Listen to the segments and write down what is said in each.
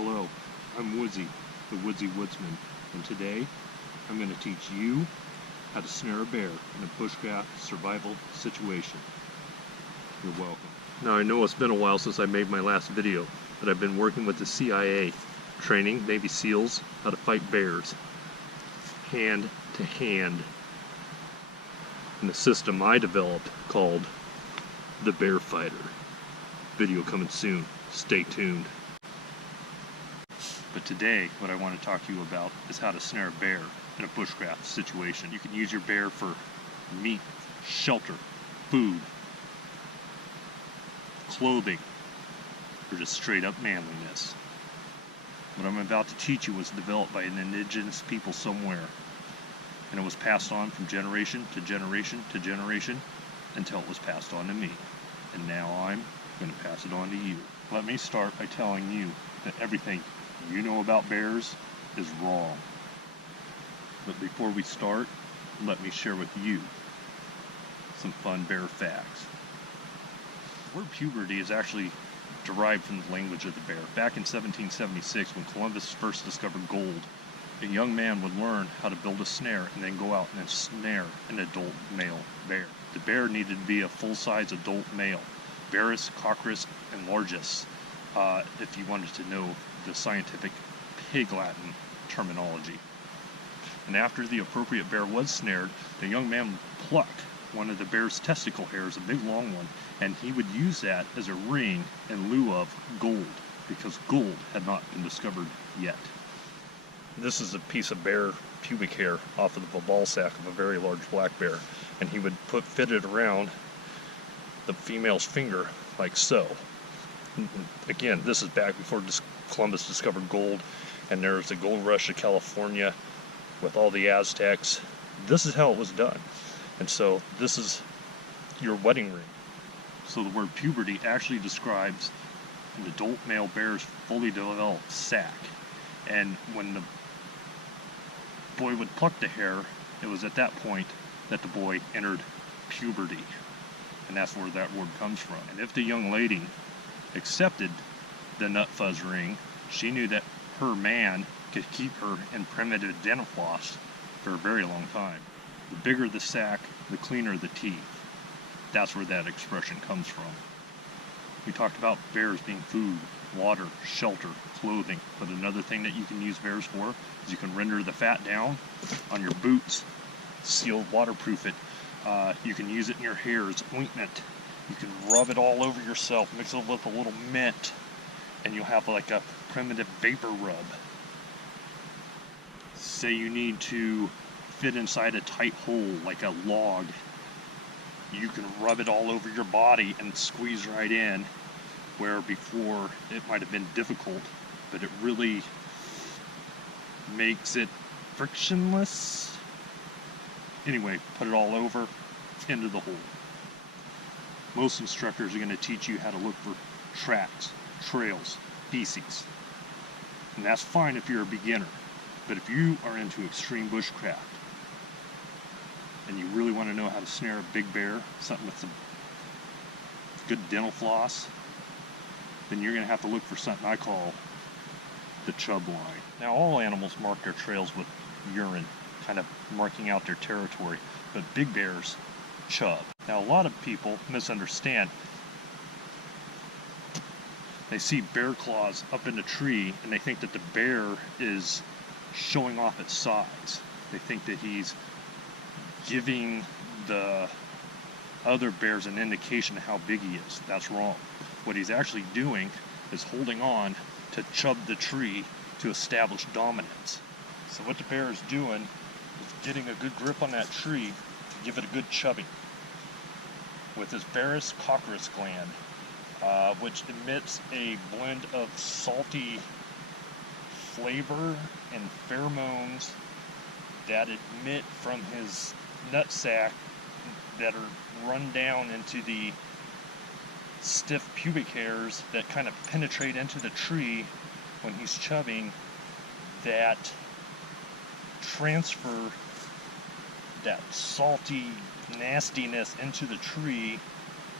Hello, I'm Woodsy, the Woodsy Woodsman, and today I'm going to teach you how to snare a bear in a bushcraft survival situation. You're welcome. Now I know it's been a while since I made my last video, but I've been working with the CIA, training Navy SEALs how to fight bears, hand to hand, in a system I developed called the Bear Fighter. Video coming soon. Stay tuned. But today, what I want to talk to you about is how to snare a bear in a bushcraft situation. You can use your bear for meat, shelter, food, clothing, or just straight up manliness. What I'm about to teach you was developed by an indigenous people somewhere, and it was passed on from generation to generation to generation until it was passed on to me. And now I'm going to pass it on to you. Let me start by telling you that everything you know about bears is wrong. But before we start, let me share with you some fun bear facts. The word puberty is actually derived from the language of the bear. Back in 1776, when Columbus first discovered gold, a young man would learn how to build a snare and then go out and ensnare an adult male bear. The bear needed to be a full-size adult male, Berus, Coccus, and Largus, if you wanted to know the scientific pig Latin terminology. And after the appropriate bear was snared, the young man would pluck one of the bear's testicle hairs, a big long one, and he would use that as a ring in lieu of gold, because gold had not been discovered yet. This is a piece of bear pubic hair off of the ball sack of a very large black bear, and he would fit it around the female's finger like so. Again, this is back before Columbus discovered gold, and there was the gold rush of California with all the Aztecs. This is how it was done. And so this is your wedding ring. So the word puberty actually describes an adult male bear's fully developed sac. And when the boy would pluck the hair, it was at that point that the boy entered puberty. And that's where that word comes from. And if the young lady accepted the nut fuzz ring, she knew that her man could keep her in primitive dental floss for a very long time. The bigger the sack, the cleaner the teeth. That's where that expression comes from. We talked about bears being food, water, shelter, clothing, but another thing that you can use bears for is you can render the fat down on your boots, seal waterproof it. You can use it in your hair as ointment. You can rub it all over yourself, mix it with a little mint, and you'll have like a primitive vapor rub. Say you need to fit inside a tight hole like a log. You can rub it all over your body and squeeze right in, where before it might have been difficult, but it really makes it frictionless. Anyway, put it all over, into the hole. Most instructors are going to teach you how to look for tracks, trails, feces. And that's fine if you're a beginner. But if you are into extreme bushcraft and you really want to know how to snare a big bear, something with some good dental floss, then you're going to have to look for something I call the chub line. Now, all animals mark their trails with urine, kind of marking out their territory, but big bears chub. Now, a lot of people misunderstand. They see bear claws up in a tree and they think that the bear is showing off its size. They think that he's giving the other bears an indication of how big he is. That's wrong. What he's actually doing is holding on to chub the tree to establish dominance. So what the bear is doing is getting a good grip on that tree to give it a good chubbing with his Berus coccus gland, which emits a blend of salty flavor and pheromones that emit from his nutsack that are run down into the stiff pubic hairs that kind of penetrate into the tree when he's chubbing, that transfer that salty nastiness into the tree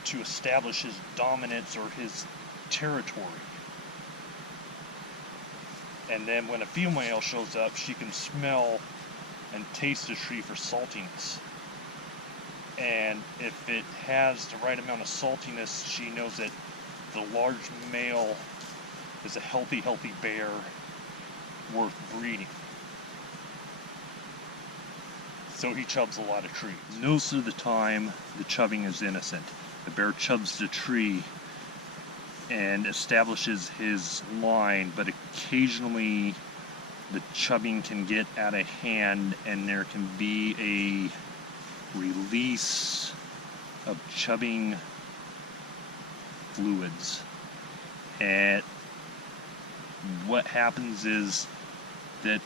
to establish his dominance or his territory. And then when a female shows up, she can smell and taste the tree for saltiness. And if it has the right amount of saltiness, she knows that the large male is a healthy bear worth breeding. So he chubs a lot of trees. Most of the time, the chubbing is innocent. The bear chubs the tree and establishes his line, but occasionally the chubbing can get out of hand and there can be a release of chubbing fluids. And what happens is that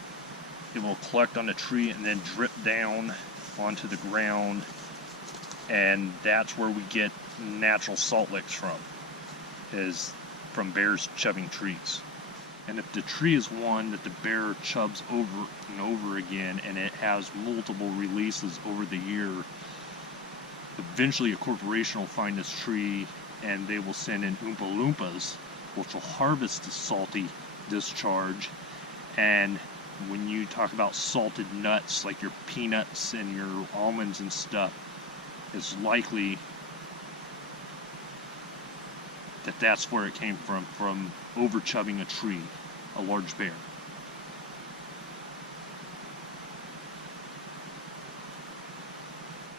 it will collect on the tree and then drip down onto the ground, and that's where we get natural salt licks from, is from bears chubbing trees. And if the tree is one that the bear chubs over and over again and it has multiple releases over the year, eventually a corporation will find this tree and they will send in Oompa Loompas, which will harvest the salty discharge. And when you talk about salted nuts, like your peanuts and your almonds and stuff, it's likely that that's where it came from over chubbing a tree, a large bear.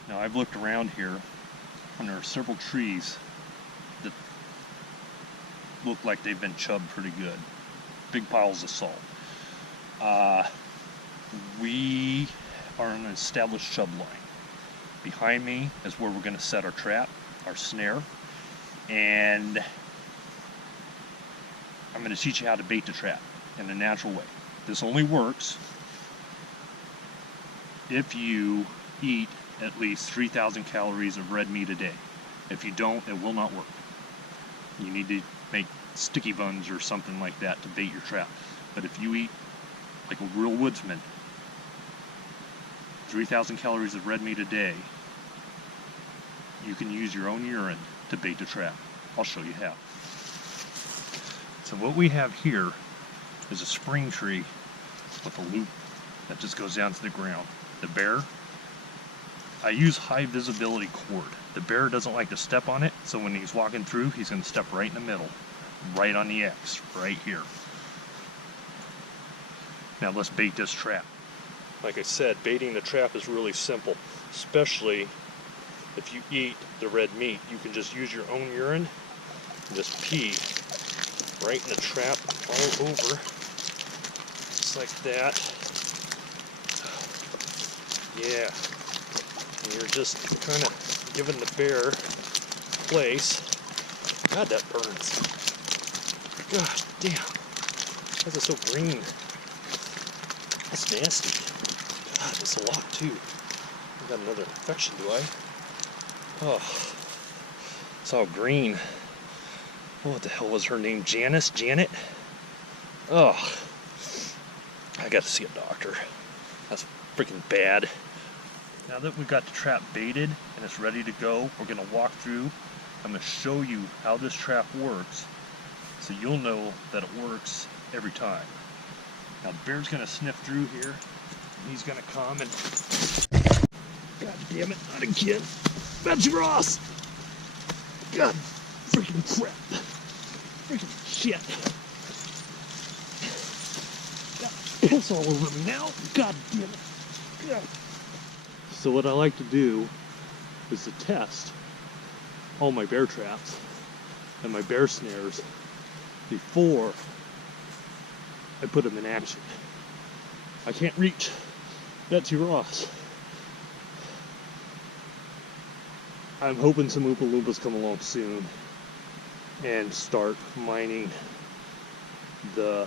Now I've looked around here and there are several trees that look like they've been chubbed pretty good. Big piles of salt. We are on an established chub line. Behind me is where we're going to set our trap, our snare, and I'm going to teach you how to bait the trap in a natural way. This only works if you eat at least 3,000 calories of red meat a day. If you don't, it will not work. You need to make sticky buns or something like that to bait your trap. But if you eat like a real woodsman, 3,000 calories of red meat a day, you can use your own urine to bait the trap. I'll show you how. So what we have here is a spring tree with a loop that just goes down to the ground. The bear, I use high visibility cord. The bear doesn't like to step on it, so when he's walking through, he's going to step right in the middle, right on the X, right here. Now let's bait this trap. Like I said, baiting the trap is really simple, especially if you eat the red meat. You can just use your own urine and just pee right in the trap all over, just like that. Yeah, and you're just kind of giving the bear place. God, that burns. God damn, why is it so green? That's nasty. God, that's a lot too. I got another infection, do I? Oh, it's all green. Oh, what the hell was her name? Janice? Janet? Oh, I got to see a doctor. That's freaking bad. Now that we've got the trap baited and it's ready to go, we're going to walk through. I'm going to show you how this trap works so you'll know that it works every time. Now the bear's going to sniff through here, and he's going to come and... God damn it, not again. That's Ross! God freaking crap. Freaking shit. Got piss all over me now. God damn it. God. So what I like to do is to test all my bear traps and my bear snares before I put them in action. I can't reach Betsy Ross. I'm hoping some Oompa Loompas come along soon and start mining the...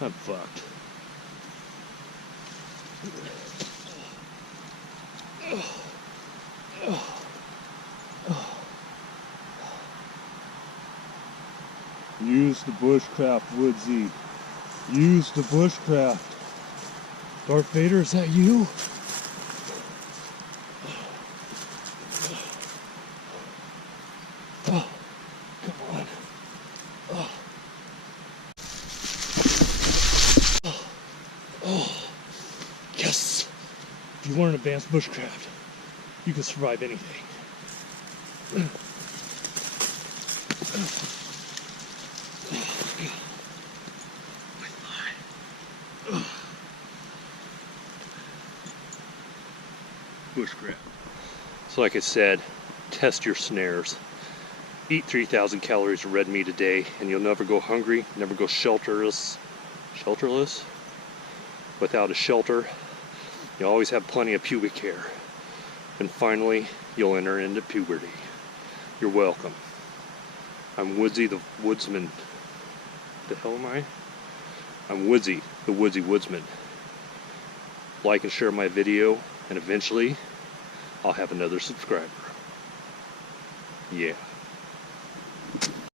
I'm fucked. Use the Bushcraft, Woodsy. Use the Bushcraft. Darth Vader, is that you? Oh, come on. Oh, you've learned advanced bushcraft, you can survive anything. Bushcraft. So like I said, test your snares. Eat 3,000 calories of red meat a day and you'll never go hungry, never go shelterless. Without a shelter, you'll always have plenty of pubic hair. And finally, you'll enter into puberty. You're welcome. I'm Woodsy the Woodsman. The hell am I? I'm Woodsy, the Woodsy Woodsman. Like and share my video, and eventually, I'll have another subscriber. Yeah.